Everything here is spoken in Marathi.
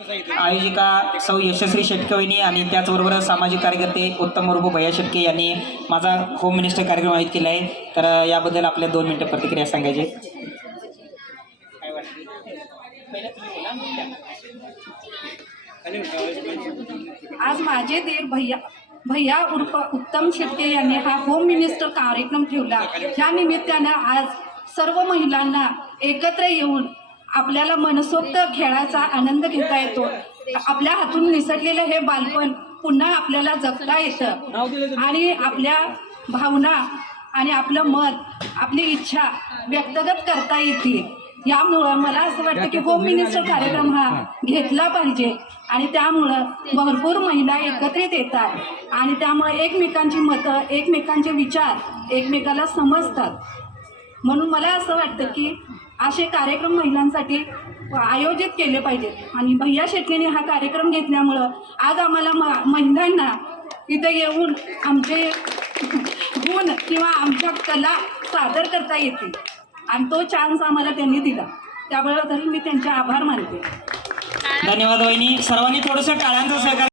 आयोजिका सौ यशस्वी शेटकविनी आणि त्याचबरोबर सामाजिक कार्यकर्ते उत्तम प्रभू भैया शेटके यांनी माझा होम मिनिस्टर कार्यक्रम आयोजित केला आहे. तर याबद्दल आपल्या दोन मिनटं प्रतिक्रिया सांगायची. आज माझे दीर भैया भैया उर्फ उत्तम शेटके यांनी हा होम मिनिस्टर कार्यक्रम ठेवला. ह्या निमित्तानं आज सर्व महिलांना एकत्र येऊन आपल्याला मनसोक्त खेळाचा आनंद घेता येतो. आपल्या हातून निसटलेलं हे बालपण पुन्हा आपल्याला जगता येतं. आणि आपल्या भावना आणि आपलं मत आपली इच्छा व्यक्तगत करता येते यामुळं मला असं वाटतं की होम मिनिस्टर कार्यक्रम हा. घेतला पाहिजे. आणि त्यामुळं भरपूर महिला एकत्रित येतात. आणि त्यामुळे एकमेकांची मतं एकमेकांचे विचार एकमेकाला समजतात. म्हणून मला असं वाटतं की असे कार्यक्रम महिलांसाठी आयोजित केले पाहिजेत. आणि भैया शेट्टीने हा कार्यक्रम घेतल्यामुळं आज आम्हाला म महिलांना इथं येऊन आमचे गुण किंवा आमच्या कला सादर करता येतील. आणि तो चान्स आम्हाला त्यांनी दिला. त्याबरोबर मी त्यांचे आभार मानते. धन्यवाद वहिनी. सर्वांनी थोडंसं टाळ्यांचं सहकार्य